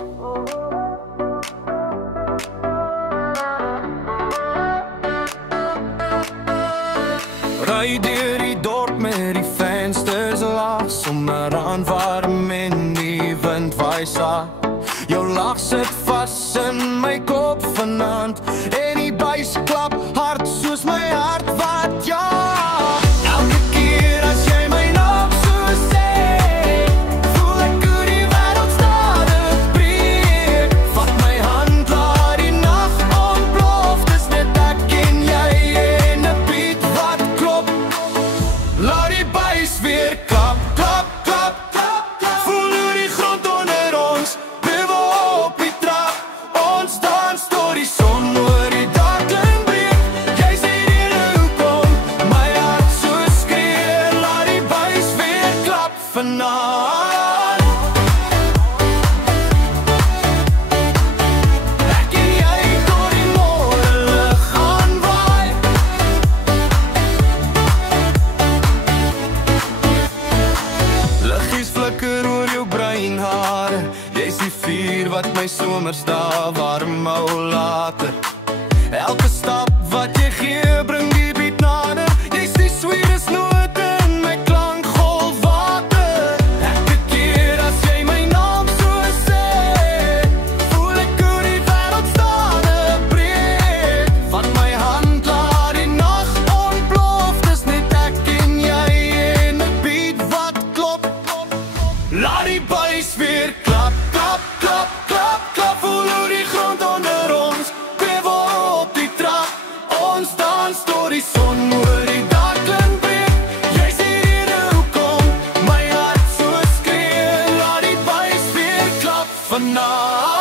Ry deur die dorp met die vensters laag, sommer aan warm en die wind waai saak. Jou lag sit vas in my kop vanaand, en die buis klap hard soos my hart wat ja. Elke keer as jy my naam so sê, voel ek hoe die wêreld stadig breek. Vat my hand, laat die nag ontplof, dis net ek en jy en 'n beat wat klop. Laat die buis weer klap, klap, klap, klap, klap. Voel hoe die grond onder ons bewe op die trap. Ons dans tot die son oor die daken breek. Jy sê hier hoekom my hart so skree. Laat die buis weer klap vanaand. Ek en jy tot die môre lig gaan waai. Liggies flikker oor jou breinhare. Jy's die vuur wat my somersdae warm hou later. Elke stap wat jy gee bring die beat nader. Jy's die sweetest noot in my klankgolf water. Elke keer as jy my naam so sê, voel ek hoe die wêreld stadig breek. Vat my hand, laat die nag ontplof, dis net ek en jy en 'n beat wat klop. Laat die buis weer klap, klap, klap, klap, klap. Voel hoe die grond onder ons bewe op die trap. Ons dans tot die son oor die daken breek. Jy sê hier hoekom my hart so skree. Laat die buis weer klap vanaand.